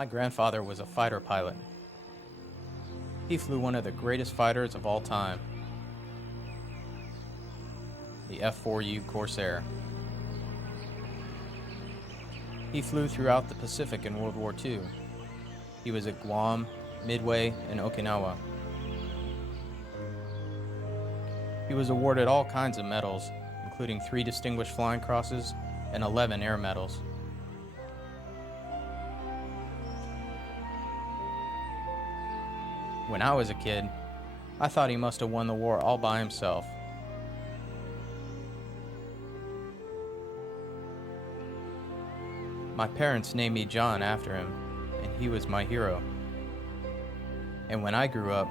My grandfather was a fighter pilot. He flew one of the greatest fighters of all time, the F-4U Corsair. He flew throughout the Pacific in World War II. He was at Guam, Midway, and Okinawa. He was awarded all kinds of medals, including 3 Distinguished Flying Crosses and 11 Air Medals. When I was a kid, I thought he must have won the war all by himself. My parents named me John after him, and he was my hero. And when I grew up,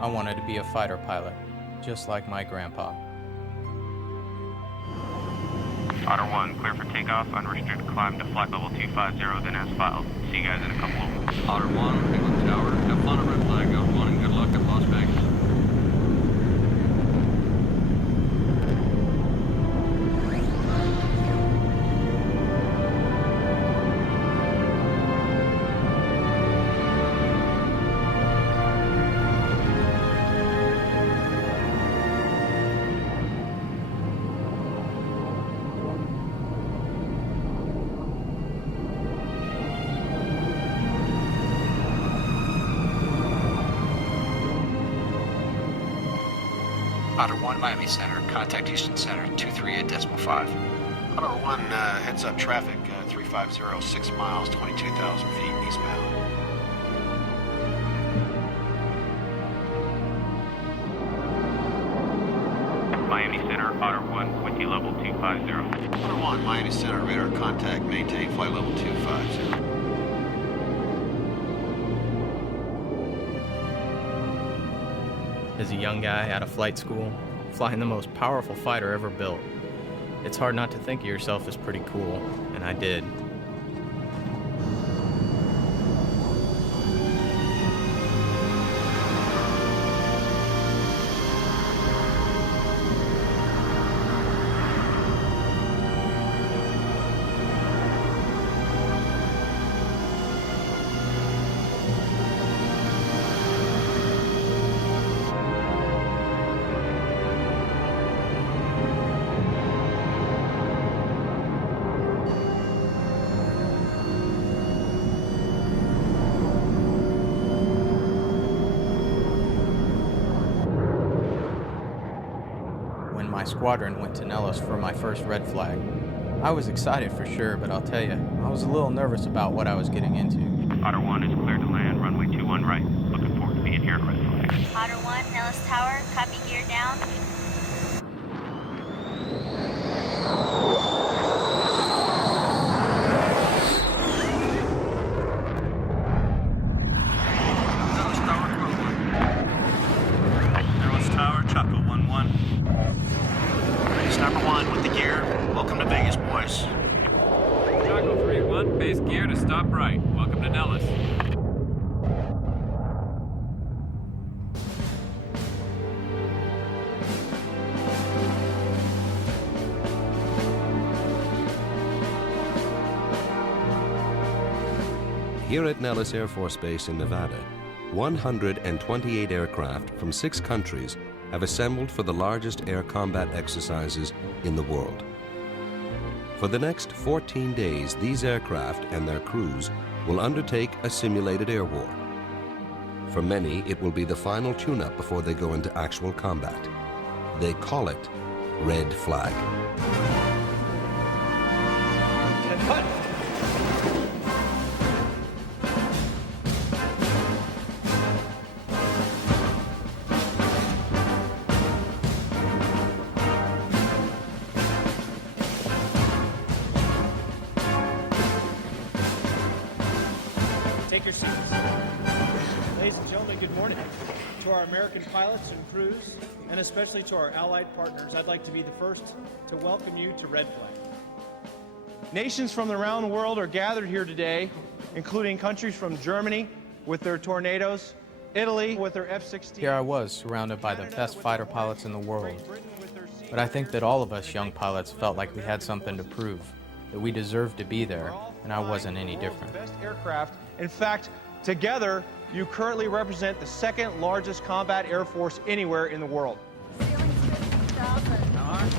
I wanted to be a fighter pilot, just like my grandpa. Otter 1, clear for takeoff, unrestricted climb to flight level 250, then as filed. See you guys in a couple of minutes. Otter 1, England Tower, have fun at Red Flag, Otter 1, and good luck at Las Vegas. Otter 1, Miami Center. Contact Houston Center, 238.5. Otter 1, heads up traffic, 350, 6 miles, 22,000 feet eastbound. Miami Center, Otter 1, with you level 250. Otter 1, Miami Center, radar contact, maintain flight level 250. As a young guy out of flight school, flying the most powerful fighter ever built, it's hard not to think of yourself as pretty cool, and I did. My squadron went to Nellis for my first red flag. I was excited for sure, but I'll tell you, I was a little nervous about what I was getting into. Otter 1 is clear to land, runway 21 right. Looking forward to being here at Red Flag. Otter 1, Nellis Tower, copy gear down. Nellis Tower, Chaco 1-1. Sniper 1 with the gear. Welcome to Vegas, boys. Chaco 3-1, base gear to stop right. Welcome to Nellis. Here at Nellis Air Force Base in Nevada, 128 aircraft from 6 countries have assembled for the largest air combat exercises in the world. For the next 14 days, these aircraft and their crews will undertake a simulated air war. For many, it will be the final tune-up before they go into actual combat. They call it Red Flag. Take your seats. Ladies and gentlemen, good morning. To our American pilots and crews, and especially to our allied partners, I'd like to be the first to welcome you to Red Flag. Nations from around the world are gathered here today, including countries from Germany with their Tornadoes, Italy with their F-16. Here I was, surrounded by the best fighter pilots in the world. But I think that all of us young pilots felt like we had something to prove, that we deserved to be there, and I wasn't any different. Best aircraft In fact, together, you currently represent the second largest combat air force anywhere in the world. Ceiling's 15,000.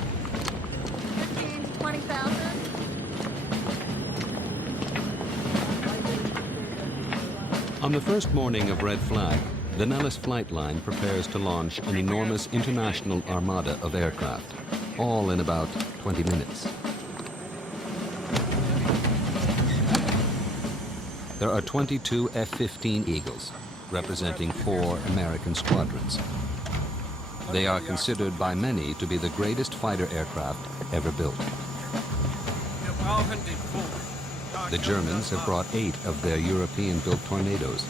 15 to 20,000. On the first morning of Red Flag, the Nellis flight line prepares to launch an enormous international armada of aircraft, all in about 20 minutes. There are 22 F-15 Eagles, representing 4 American squadrons. They are considered by many to be the greatest fighter aircraft ever built. The Germans have brought 8 of their European-built Tornadoes.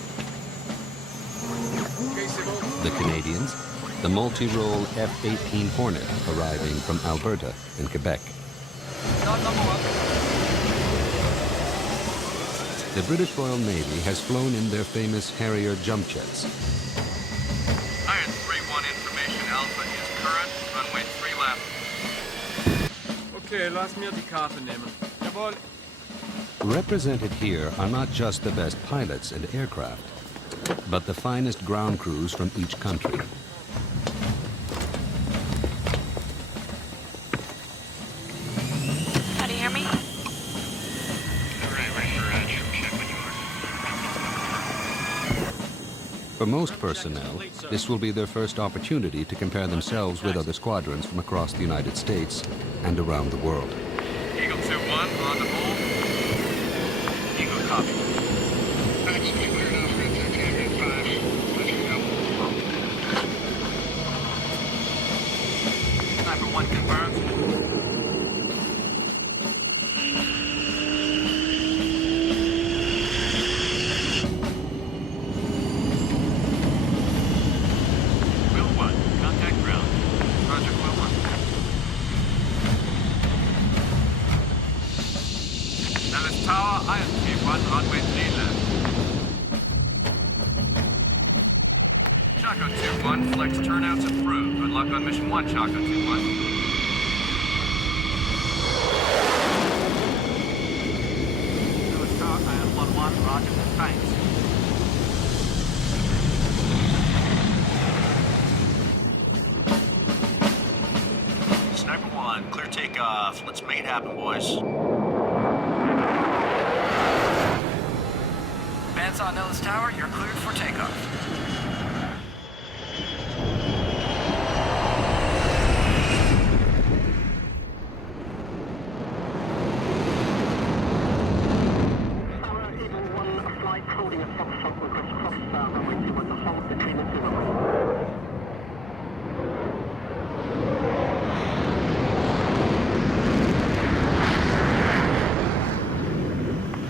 The Canadians, the multi-role F-18 Hornet, arriving from Alberta in Quebec. The British Royal Navy has flown in their famous Harrier jump jets. Iron 3-1 information Alpha is current, runway 3 left. Okay, lass mir die Karte nehmen. Jawohl. Represented here are not just the best pilots and aircraft, but the finest ground crews from each country. How do you hear me? For most personnel, this will be their first opportunity to compare themselves with other squadrons from across the United States and around the world. Eagle 2-1, on the hold. Eagle copy. Sniper 1 confirmed. Will 1, contact ground. Roger, Will 1. Nellis Tower, ISP 1, runway 3 left. Chaco 2-1, flex turnouts approved. Good luck on mission 1, Chaco 2-1. Nellis Tower, IS 1-1, roger, thanks. Sniper 1, clear takeoff. Let's make it happen, boys. Bandsaw Nellis Tower, you're cleared for takeoff.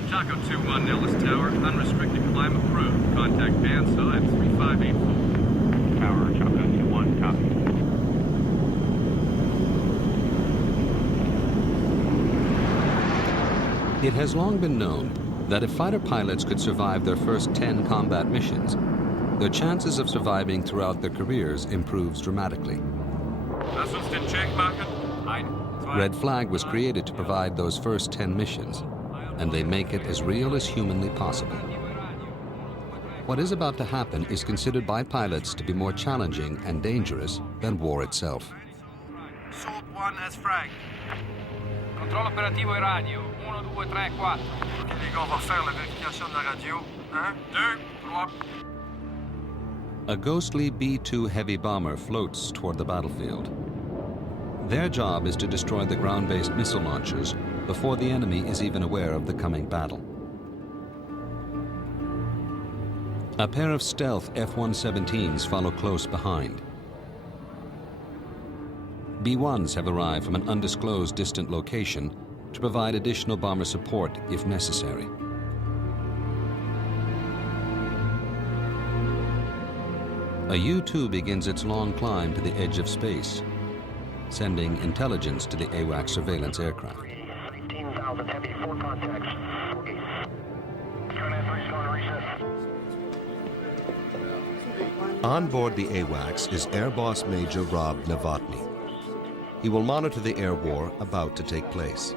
Chaco 2-1, Nellis Tower, unrestricted climb approved. Contact bandsaw at 3584. Tower, Chaco 2-1, copy. It has long been known that if fighter pilots could survive their first 10 combat missions, their chances of surviving throughout their careers improves dramatically. Lass uns den Check machen. Ein, zwei, Red Flag was created to provide those first 10 missions, and they make it as real as humanly possible. What is about to happen is considered by pilots to be more challenging and dangerous than war itself. Salt 1 as frag. Controllo operativo e radio. 1, 2, 3, 4. Quelqu'un va faire la vérification de la radio. 1, 2, 3. A ghostly B-2 heavy bomber floats toward the battlefield. Their job is to destroy the ground-based missile launchers before the enemy is even aware of the coming battle. A pair of stealth F-117s follow close behind. B-1s have arrived from an undisclosed distant location to provide additional bomber support if necessary. A U-2 begins its long climb to the edge of space, sending intelligence to the AWACS surveillance aircraft. 18,000 heavy, 4 contacts. Okay. On board the AWACS is Air Boss Major Rob Novotny. He will monitor the air war about to take place.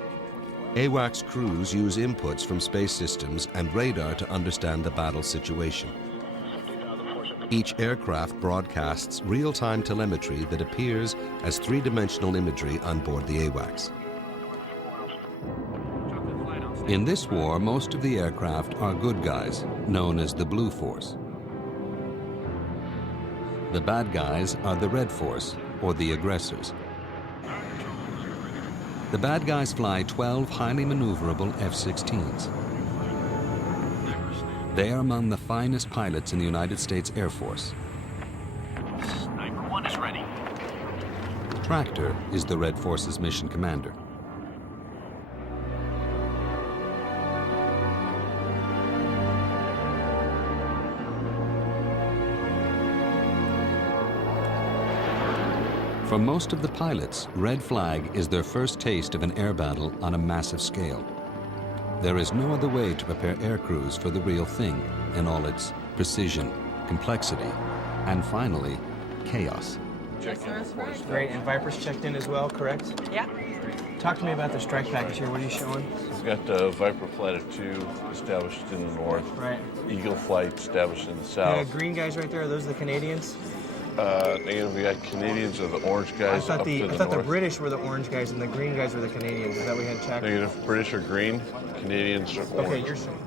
AWACS crews use inputs from space systems and radar to understand the battle situation. Each aircraft broadcasts real-time telemetry that appears as three-dimensional imagery on board the AWACS. In this war, most of the aircraft are good guys, known as the Blue Force. The bad guys are the Red Force, or the aggressors. The bad guys fly 12 highly maneuverable F-16s. They are among the finest pilots in the United States Air Force. Sniper 1 is ready. Tractor is the Red Force's mission commander. For most of the pilots, Red Flag is their first taste of an air battle on a massive scale. There is no other way to prepare air crews for the real thing in all its precision, complexity, and finally, chaos. Great, and Viper's checked in as well, correct? Yeah. Talk to me about the strike package here. What are you showing? We've got Viper Flight of 2 established in the north. Right. Eagle Flight established in the south. The green guys right there, are those the Canadians? Again, we got Canadians are the orange guys up to the north. I thought the British were the orange guys and the green guys were the Canadians. Is that we had checked? Negative. British are green, Canadians are orange. Okay, you're saying.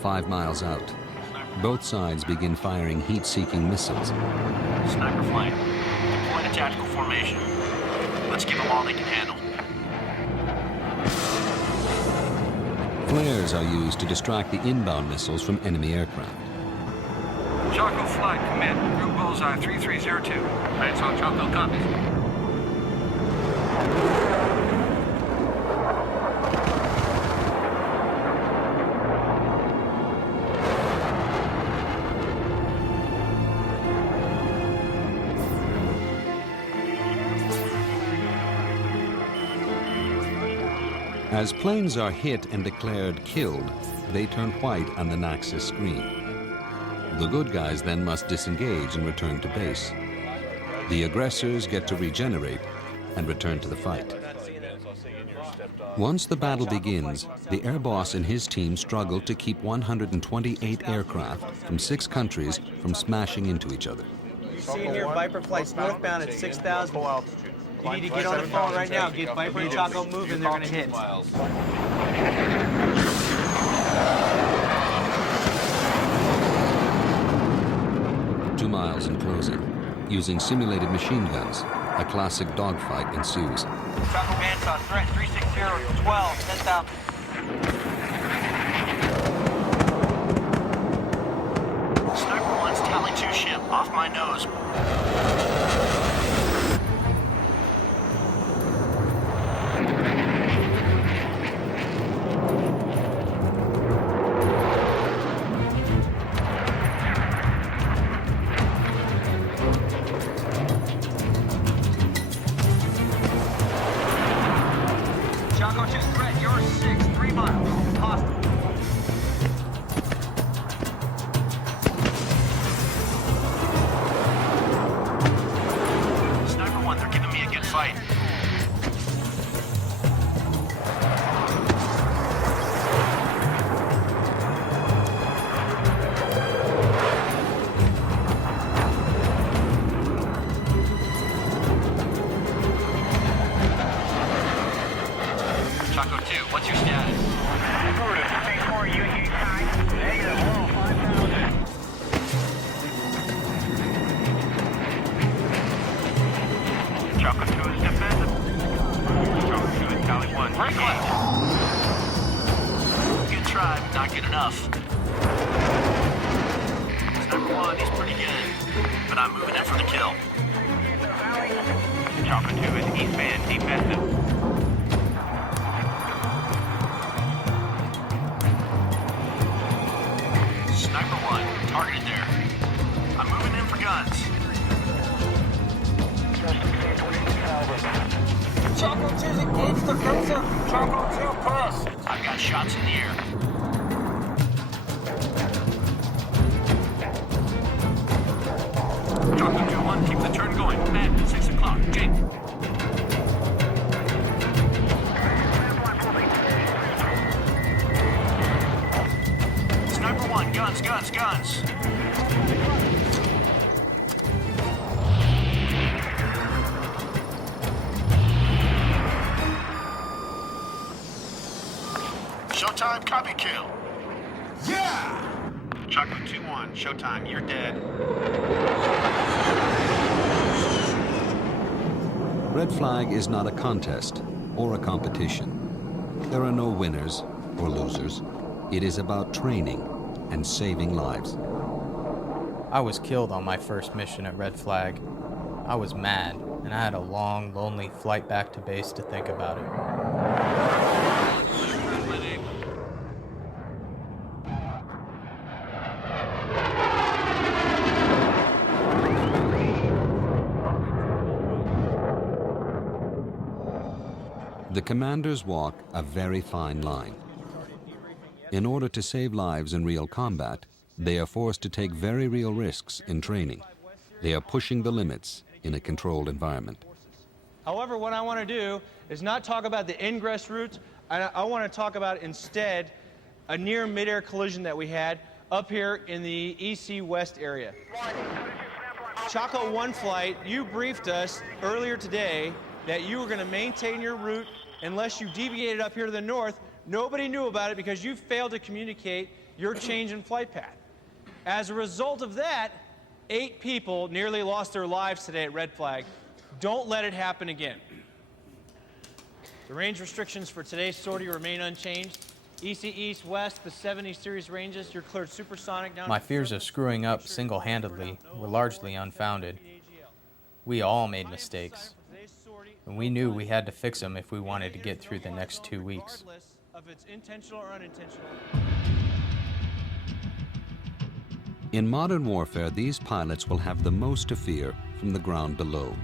"5 miles out, both sides begin firing heat-seeking missiles. Sniper flight. Deploy to tactical formation. Let's give them all they can handle. Flares are used to distract the inbound missiles from enemy aircraft. Choco Flight, commit. Group bullseye 3302. Right, so Choco copies. As planes are hit and declared killed, they turn white on the Naxos screen. The good guys then must disengage and return to base. The aggressors get to regenerate and return to the fight. Once the battle begins, the air boss and his team struggle to keep 128 aircraft from 6 countries from smashing into each other. You see here, Viper flights northbound at 6,000. You need to get on the phone right now. Get Viper and Choco moving. They're going to hit. "2 miles and closing. Using simulated machine guns, a classic dogfight ensues. Choco bandsaw, threat 360, 12, 10,000. Sniper 1's Tally 2 ship, off my nose. Choco 2 threat, you're 6, 3 miles. Hostile. Sniper 1, they're giving me a good fight. Choco 2, what's your status? Choco 2 is defensive. Choco 2 is Tally 1. Engage. Good try, but not good enough. Sniper 1, he's pretty good, but I'm moving in for the kill. Choco 2 is eastbound defensive. Sniper 1, targeted there. I'm moving in for guns. Choco 2's engaged defensive. Choco 2 pass. I've got shots in the air. Choco 2-1, keep the turn going. Command. climb, copy, kill. Yeah! Chocolate 2-1, showtime, you're dead. Red Flag is not a contest or a competition. There are no winners or losers. It is about training and saving lives. I was killed on my first mission at Red Flag. I was mad, and I had a long, lonely flight back to base to think about it. The commanders walk a very fine line. In order to save lives in real combat, they are forced to take very real risks in training. They are pushing the limits in a controlled environment. However, what I want to do is not talk about the ingress routes. I want to talk about instead a near mid-air collision that we had up here in the EC West area. Chaco 1 flight, you briefed us earlier today that you were going to maintain your route unless you deviated up here to the north. Nobody knew about it because you failed to communicate your change in flight path. As a result of that, 8 people nearly lost their lives today at Red Flag. Don't let it happen again. The range restrictions for today's sortie remain unchanged. EC East West, the 70 series ranges, you're cleared supersonic down. My fears of screwing up single-handedly were largely unfounded. We all made mistakes, and we knew we had to fix them if we wanted to get through the next 2 weeks. Regardless of its intentional or unintentional. In modern warfare, these pilots will have the most to fear from the ground below.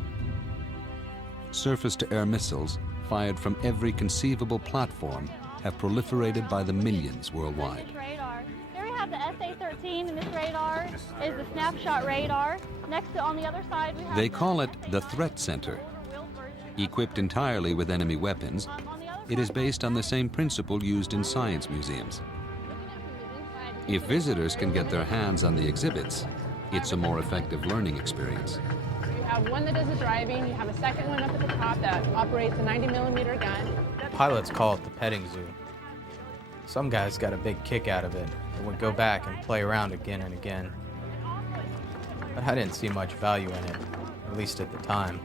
Surface-to-air missiles, fired from every conceivable platform, have proliferated by the millions worldwide. Radar. Here we have the SA-13, and this radar is the snapshot radar. Next to, on the other side, we have They call it the Threat Center. Equipped entirely with enemy weapons, it is based on the same principle used in science museums. If visitors can get their hands on the exhibits, it's a more effective learning experience. You have one that does the driving, you have a second one up at the top that operates a 90mm gun. Pilots call it the petting zoo. Some guys got a big kick out of it and would go back and play around again and again. But I didn't see much value in it, at least at the time.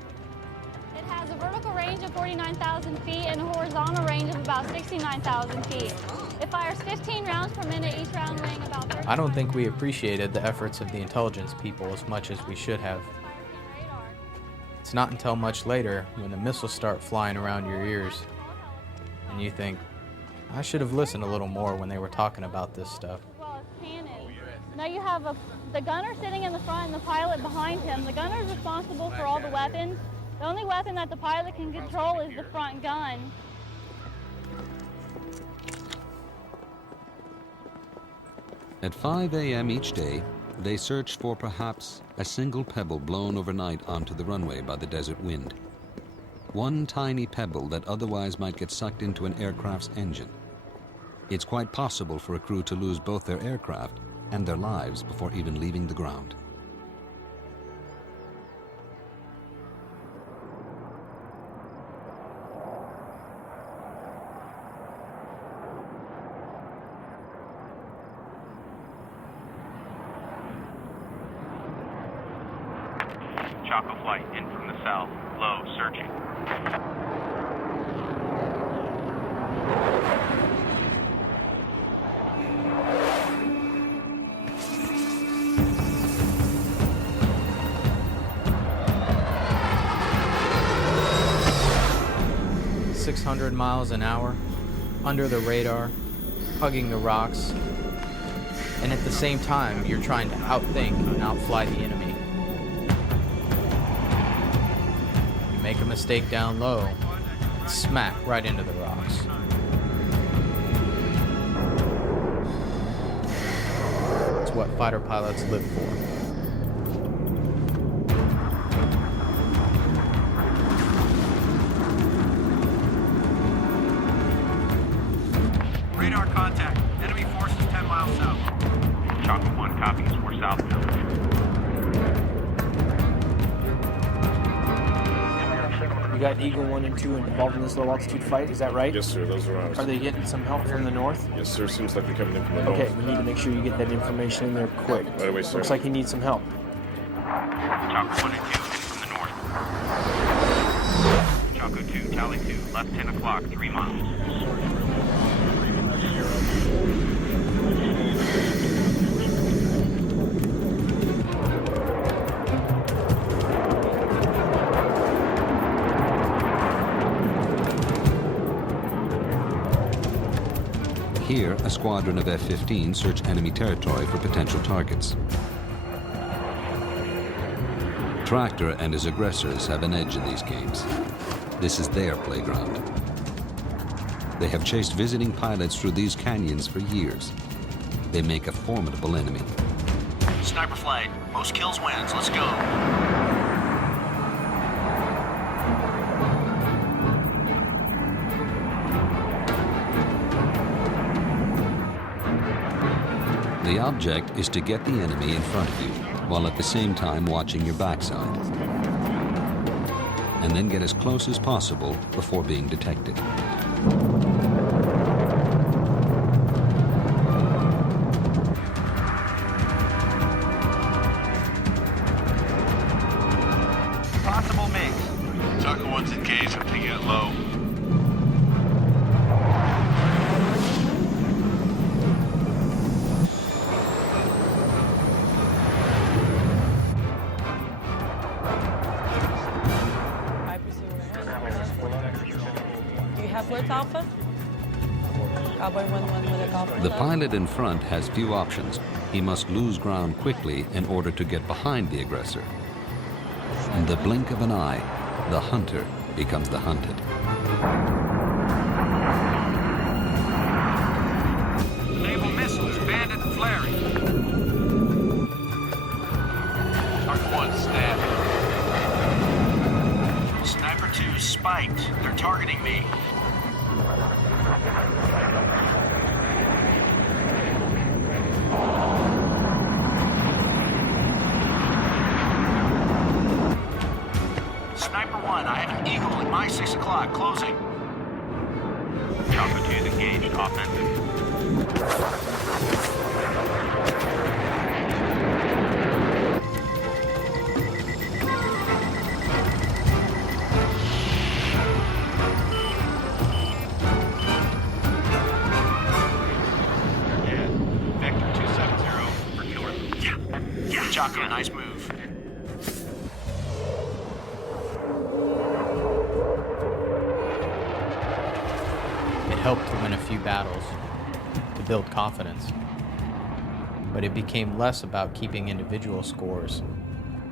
It has a vertical range of 49,000 feet and a horizontal range of about 69,000 feet. It fires 15 rounds per minute, each round weighing about 30. I don't think we appreciated the efforts of the intelligence people as much as we should have. It's not until much later, when the missiles start flying around your ears, and you think, I should have listened a little more when they were talking about this stuff. Well, it's cannons. Now you have the gunner sitting in the front and the pilot behind him. The gunner is responsible for all the weapons. The only weapon that the pilot can control is the front gun. At 5 a.m. each day, they search for perhaps a single pebble blown overnight onto the runway by the desert wind. One tiny pebble that otherwise might get sucked into an aircraft's engine. It's quite possible for a crew to lose both their aircraft and their lives before even leaving the ground. Chaco flight in from the south. Low, searching. .600 miles an hour, under the radar, hugging the rocks, and at the same time, you're trying to outthink and outfly the enemy. You make a mistake down low, and smack right into the rocks. It's what fighter pilots live for. Radar contact. Enemy forces 10 miles south. Chaco 1 copies. We're southbound. You got Eagle 1 and 2 involved in this low altitude fight, is that right? Yes, sir. Those are ours. Are they getting some help from the north? Yes, sir. Seems like they're coming in from the north. Okay, we need to make sure you get that information in there quick. Right away, sir. Looks like he needs some help. Chalco 1 and 2 in from the north. Chalco 2, Tally 2, left 10 o'clock, 3 miles. Here, a squadron of F-15 search enemy territory for potential targets. Tractor and his aggressors have an edge in these games. This is their playground. They have chased visiting pilots through these canyons for years. They make a formidable enemy. Sniper flight. Most kills wins. Let's go. The object is to get the enemy in front of you, while at the same time watching your backside. And then get as close as possible before being detected. Possible mix. Chalco 1's engaged. I'm taking it low. Do you have Blitz Alpha? Cowboy 1-1 with a golf. The pilot in front has few options. He must lose ground quickly in order to get behind the aggressor. In the blink of an eye, the hunter becomes the hunted. Naval missiles, bandit and flaring. Chalco 1 snapped. Sniper 2 spiked. They're targeting me. Sniper 1, I have an Eagle at my 6 o'clock, closing. Chalco 2 is engaged, offensive. Vector 270 for killer. Yeah, Chalco, nice move. It helped to win a few battles, to build confidence. But it became less about keeping individual scores,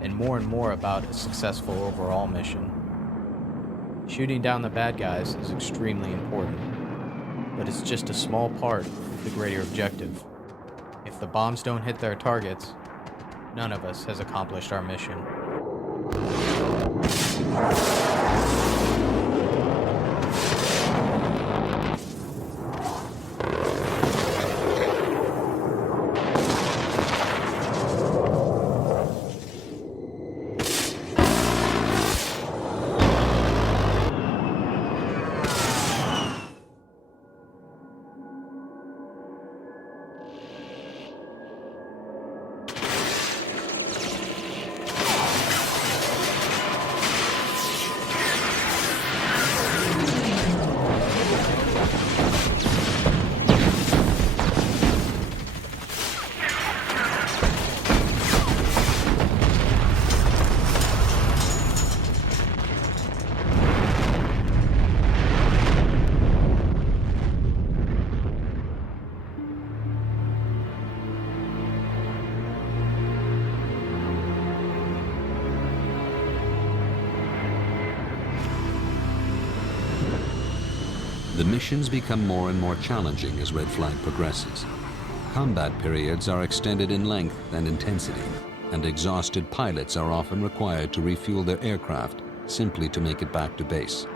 and more about a successful overall mission. Shooting down the bad guys is extremely important, but it's just a small part of the greater objective. If the bombs don't hit their targets, none of us has accomplished our mission. The missions become more and more challenging as Red Flag progresses. Combat periods are extended in length and intensity, and exhausted pilots are often required to refuel their aircraft simply to make it back to base.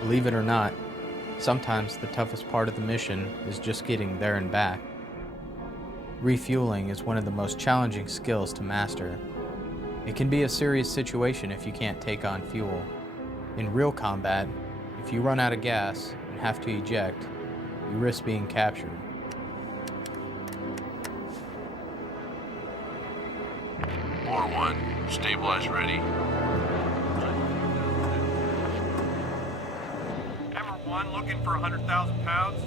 Believe it or not, sometimes the toughest part of the mission is just getting there and back. Refueling is one of the most challenging skills to master. It can be a serious situation if you can't take on fuel. In real combat, if you run out of gas and have to eject, you risk being captured. War 1, stabilize ready. Hammer 1 looking for 100,000 pounds.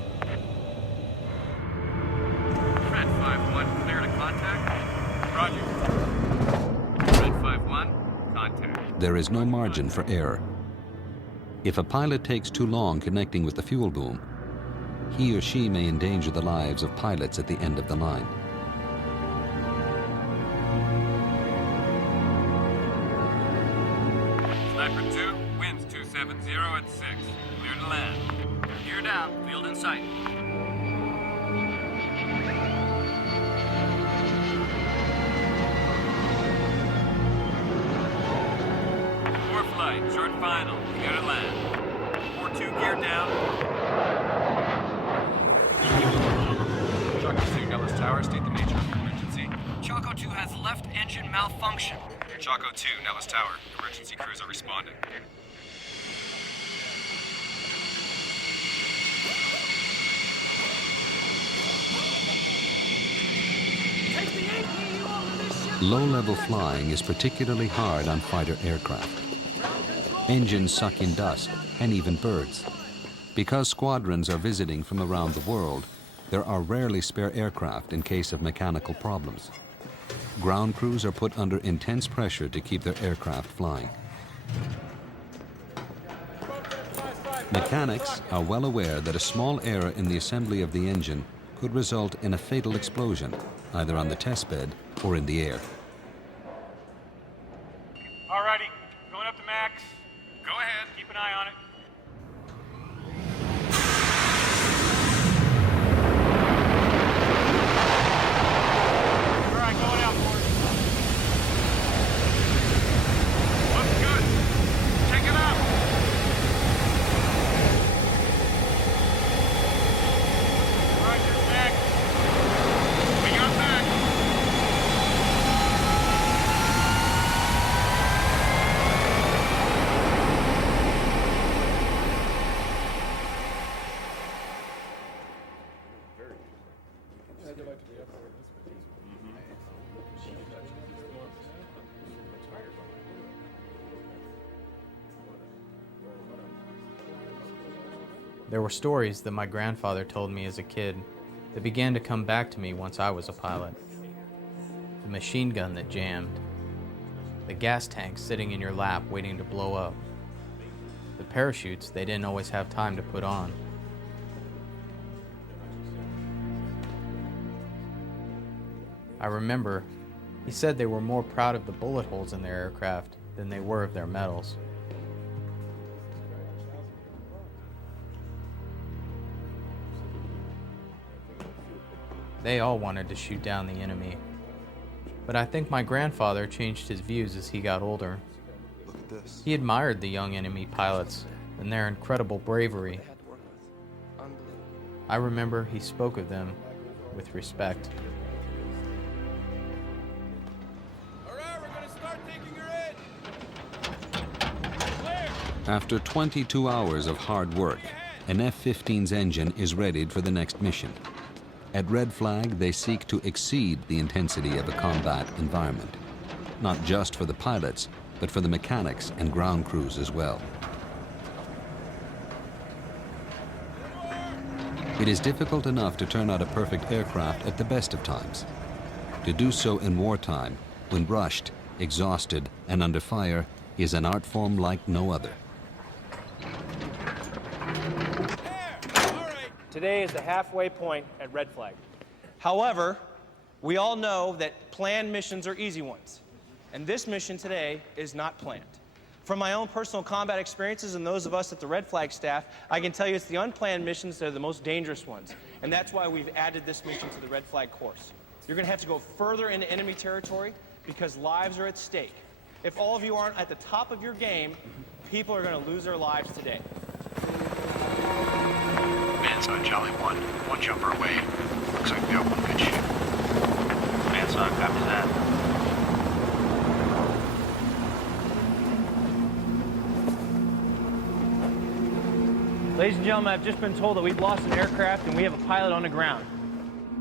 Fred 5-1, clear to contact. Roger. Fred 5-1, contact. There is no margin for error. If a pilot takes too long connecting with the fuel boom, he or she may endanger the lives of pilots at the end of the line. Sniper 2, winds 270 at 6. Clear to land. Gear down, field in sight. Four flight, short final. Clear to land. 4-2, gear down. Chaco 2, Nellis Tower, state the nature of the emergency. Chaco 2 has left engine malfunction. Chaco 2, Nellis Tower, emergency crews are responding. Low-level flying is particularly hard on fighter aircraft. Engines suck in dust and even birds. Because squadrons are visiting from around the world, there are rarely spare aircraft in case of mechanical problems. Ground crews are put under intense pressure to keep their aircraft flying. Mechanics are well aware that a small error in the assembly of the engine could result in a fatal explosion, either on the test bed or in the air. Alrighty, going up to max. Go ahead, keep an eye on it. Alright, going out for it. Looks good. Check it out. Roger, Zach. We got back. There were stories that my grandfather told me as a kid that began to come back to me once I was a pilot. The machine gun that jammed. The gas tank sitting in your lap waiting to blow up. The parachutes they didn't always have time to put on. I remember he said they were more proud of the bullet holes in their aircraft than they were of their medals. They all wanted to shoot down the enemy. But I think my grandfather changed his views as he got older. Look at this. He admired the young enemy pilots and their incredible bravery. I remember he spoke of them with respect. After 22 hours of hard work, an F-15's engine is readied for the next mission. At Red Flag, they seek to exceed the intensity of a combat environment, not just for the pilots, but for the mechanics and ground crews as well. It is difficult enough to turn out a perfect aircraft at the best of times. To do so in wartime, when rushed, exhausted, and under fire, is an art form like no other. Today is the halfway point at Red Flag. However, we all know that planned missions are easy ones. And this mission today is not planned. From my own personal combat experiences and those of us at the Red Flag staff, I can tell you it's the unplanned missions that are the most dangerous ones. And that's why we've added this mission to the Red Flag course. You're going to have to go further into enemy territory because lives are at stake. If all of you aren't at the top of your game, people are going to lose their lives today. Man's on Jolly 1. One jumper away. Looks like we got one good ship. Man's on, copy that. Ladies and gentlemen, I've just been told that we've lost an aircraft and we have a pilot on the ground.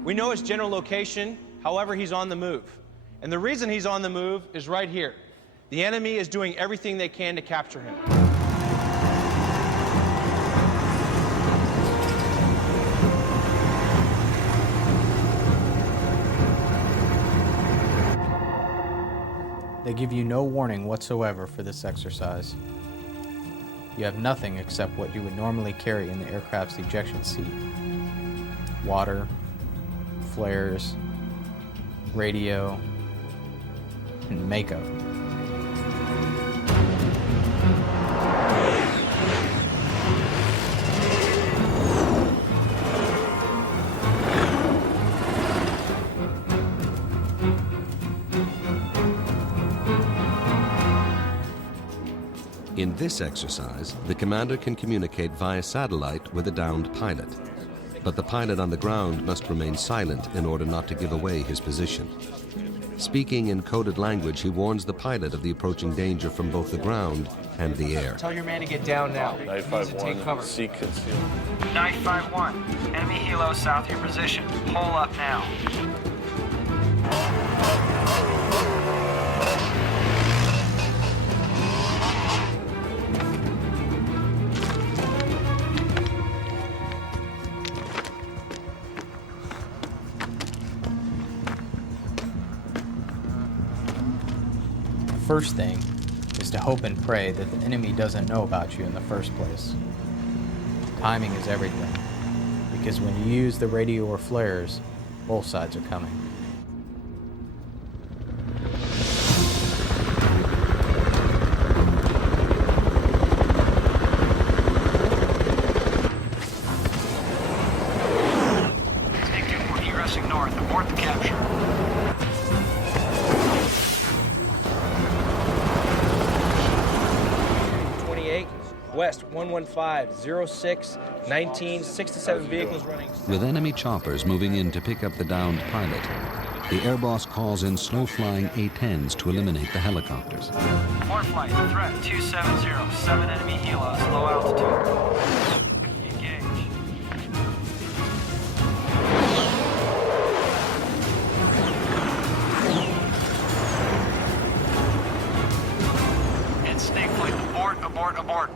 We know his general location, however, he's on the move. And the reason he's on the move is right here. The enemy is doing everything they can to capture him. They give you no warning whatsoever for this exercise. You have nothing except what you would normally carry in the aircraft's ejection seat. Water, flares, radio, and makeup. In this exercise, the commander can communicate via satellite with a downed pilot. But the pilot on the ground must remain silent in order not to give away his position. Speaking in coded language, he warns the pilot of the approaching danger from both the ground and the air. Tell your man to get down now. 951, seek conceal. 951, enemy helo south of your position. Pull up now. First thing is to hope and pray that the enemy doesn't know about you in the first place. Timing is everything, because when you use the radio or flares, both sides are coming. Take 2 egressing north. Abort the capture. West 115, 06, 19, 67 vehicles running. With enemy choppers moving in to pick up the downed pilot, the air boss calls in slow-flying A-10s to eliminate the helicopters. Port flight, threat 270, 7 enemy helos, low altitude. Engage. And snake flight, abort, abort, abort.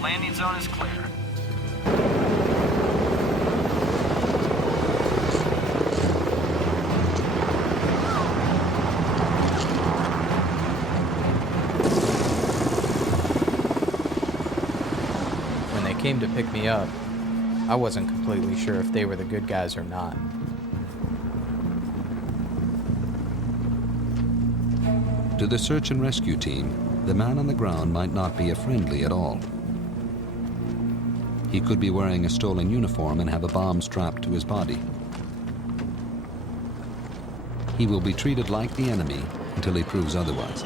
Landing zone is clear. When they came to pick me up, I wasn't completely sure if they were the good guys or not. To the search and rescue team, the man on the ground might not be a friendly at all. He could be wearing a stolen uniform and have a bomb strapped to his body. He will be treated like the enemy until he proves otherwise.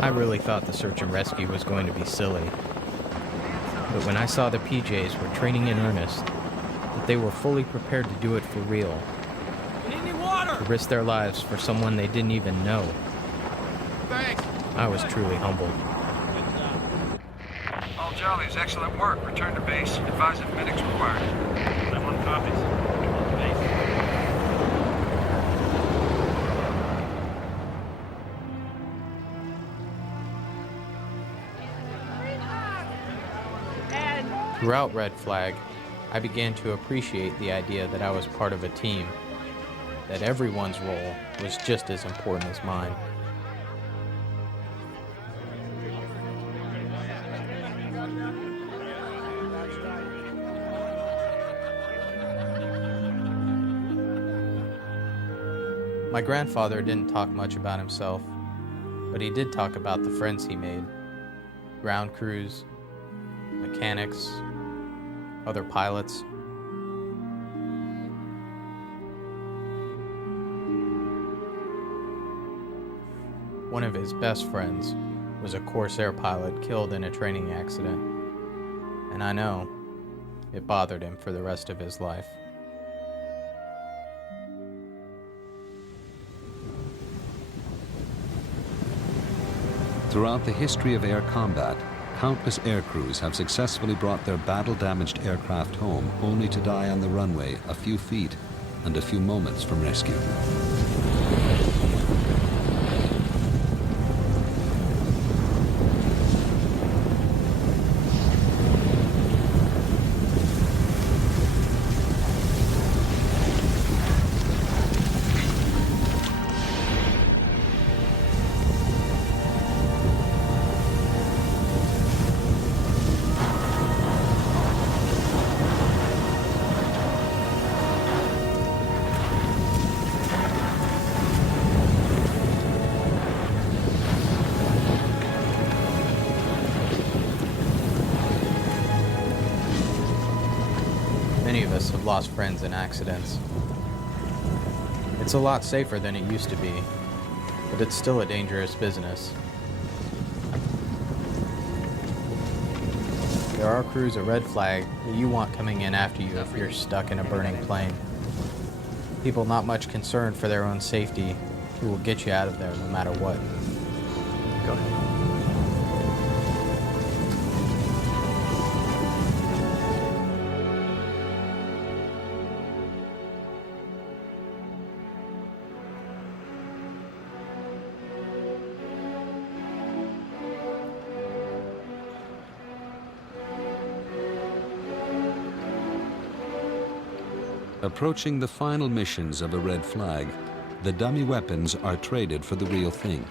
I really thought the search and rescue was going to be silly. But when I saw the PJs were training in earnest, that they were fully prepared to do it for real, to risk their lives for someone they didn't even know, Thanks. I was truly humbled. All Jollies, excellent work. Return to base. Advise if medics required. Everyone copies. Base. Throughout Red Flag, I began to appreciate the idea that I was part of a team, that everyone's role was just as important as mine. My grandfather didn't talk much about himself, but he did talk about the friends he made. Ground crews, mechanics, other pilots. One of his best friends was a Corsair pilot killed in a training accident, and I know it bothered him for the rest of his life. Throughout the history of air combat, countless air crews have successfully brought their battle-damaged aircraft home only to die on the runway a few feet and a few moments from rescue. Many of us have lost friends in accidents. It's a lot safer than it used to be, but it's still a dangerous business. There are crews at Red Flag that you want coming in after you if you're stuck in a burning plane. People not much concerned for their own safety who will get you out of there no matter what. Go ahead. Approaching the final missions of a Red Flag, the dummy weapons are traded for the real thing.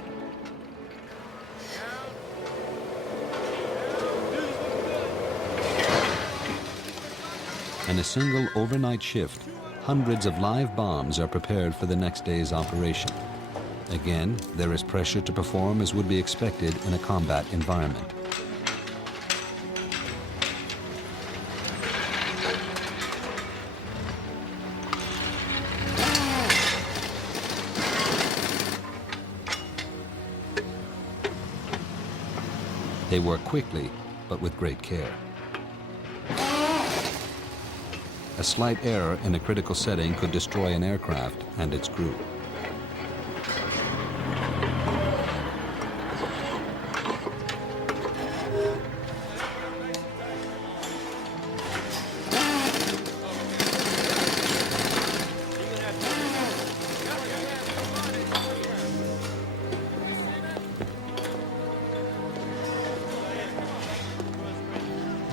In a single overnight shift, hundreds of live bombs are prepared for the next day's operation. Again, there is pressure to perform as would be expected in a combat environment. They work quickly, but with great care. A slight error in a critical setting could destroy an aircraft and its crew.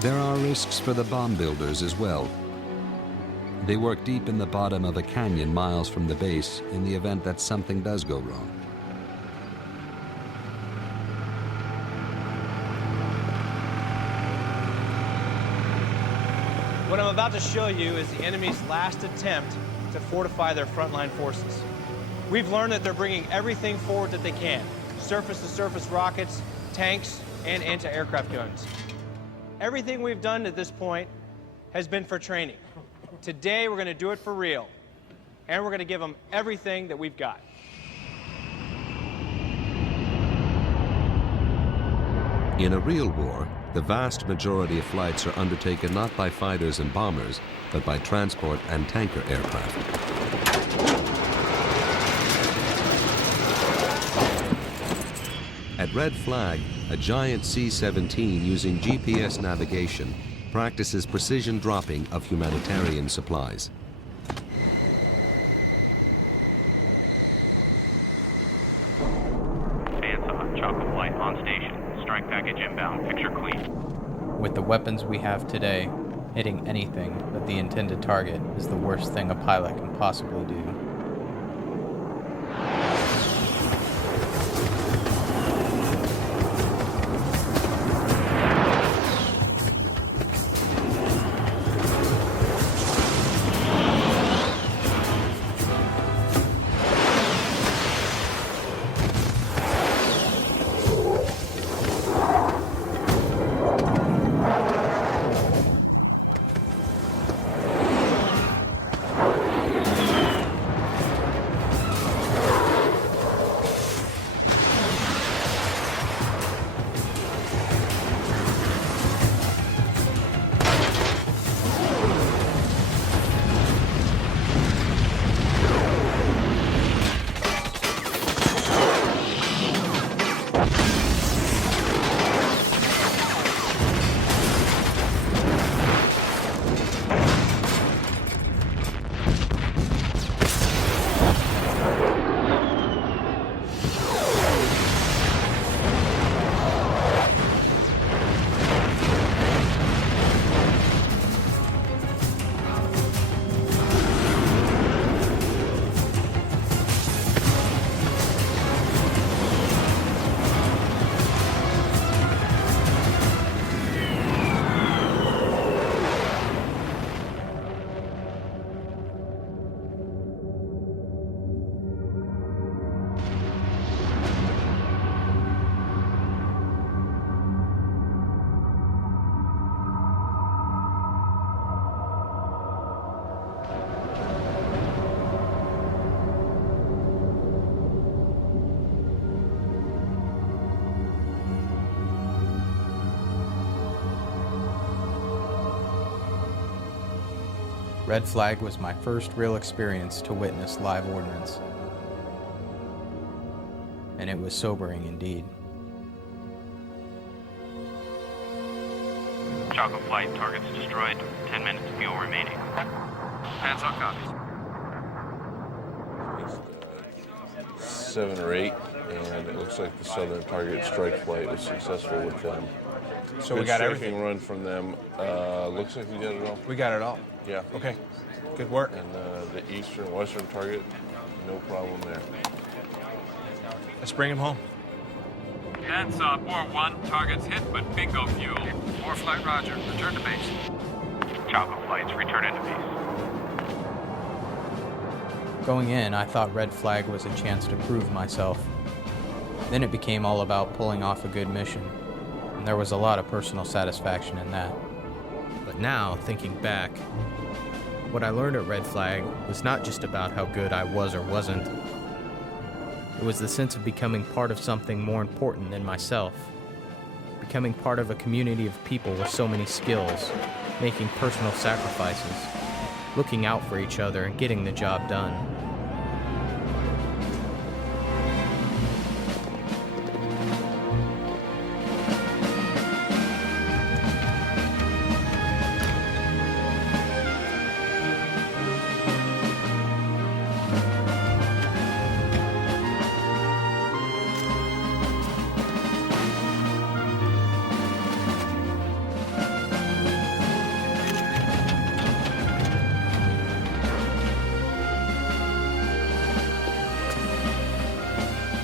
There are risks for the bomb builders as well. They work deep in the bottom of a canyon miles from the base in the event that something does go wrong. What I'm about to show you is the enemy's last attempt to fortify their frontline forces. We've learned that they're bringing everything forward that they can: surface-to-surface rockets, tanks, and anti-aircraft guns. Everything we've done at this point has been for training. Today, we're going to do it for real, and we're going to give them everything that we've got. In a real war, the vast majority of flights are undertaken not by fighters and bombers, but by transport and tanker aircraft. At Red Flag, a giant C-17 using GPS navigation practices precision dropping of humanitarian supplies. Bandsaw, Chocolate Light on station. Strike package inbound. Picture clean. With the weapons we have today, hitting anything but the intended target is the worst thing a pilot can possibly do. Red Flag was my first real experience to witness live ordnance, and it was sobering indeed. Choco Flight, targets destroyed, 10 minutes fuel remaining. Hands on copies. 7 or 8, and it looks like the Southern Target Strike Flight was successful with them. So Good we got striking everything. run from them. Looks like we got it all. We got it all. Yeah. Okay. Good work. And the Eastern Western Target, no problem there. Let's bring him home. Hands up, War 1. Targets hit, but bingo fuel. War Flight, roger. Return to base. Choco Flights, return into base. Going in, I thought Red Flag was a chance to prove myself. Then it became all about pulling off a good mission, and there was a lot of personal satisfaction in that. But now, thinking back, what I learned at Red Flag was not just about how good I was or wasn't. It was the sense of becoming part of something more important than myself. Becoming part of a community of people with so many skills, making personal sacrifices, looking out for each other and getting the job done.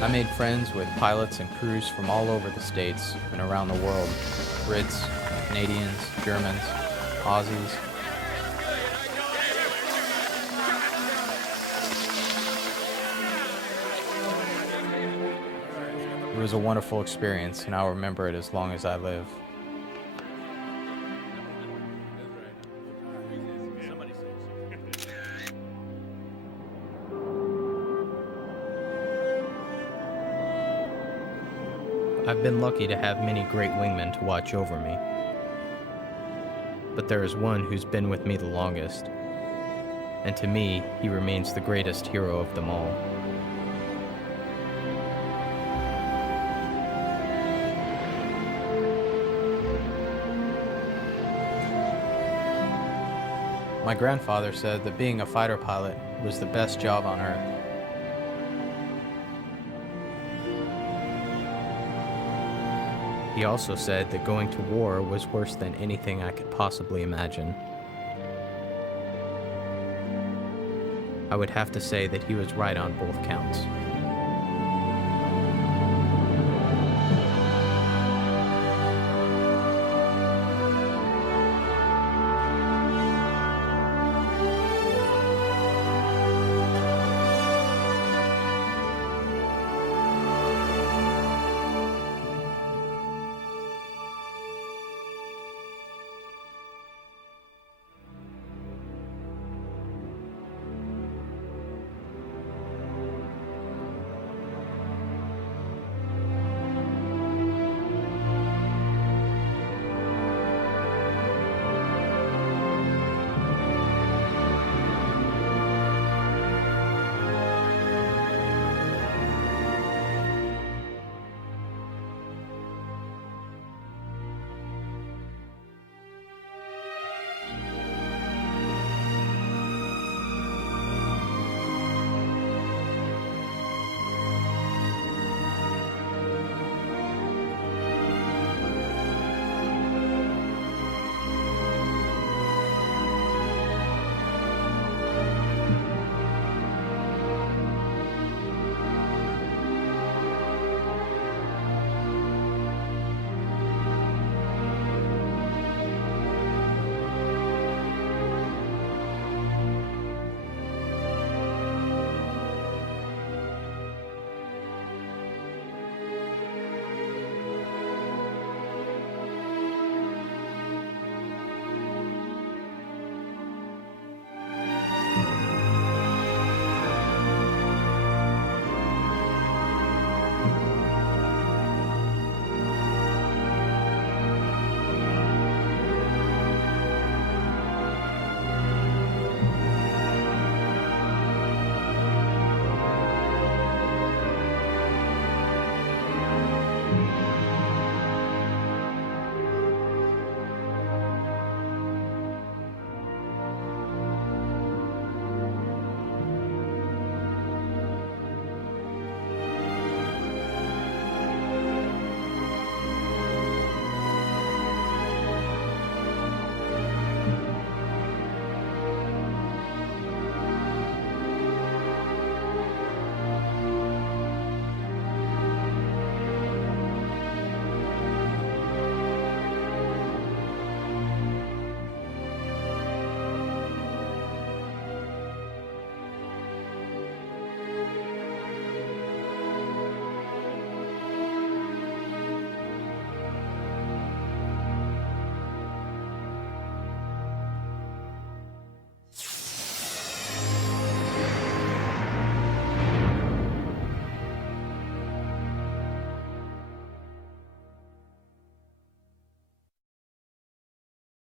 I made friends with pilots and crews from all over the states and around the world. Brits, Canadians, Germans, Aussies. It was a wonderful experience, and I'll remember it as long as I live. I've been lucky to have many great wingmen to watch over me. But there is one who's been with me the longest. And to me, he remains the greatest hero of them all. My grandfather said that being a fighter pilot was the best job on Earth. He also said that going to war was worse than anything I could possibly imagine. I would have to say that he was right on both counts.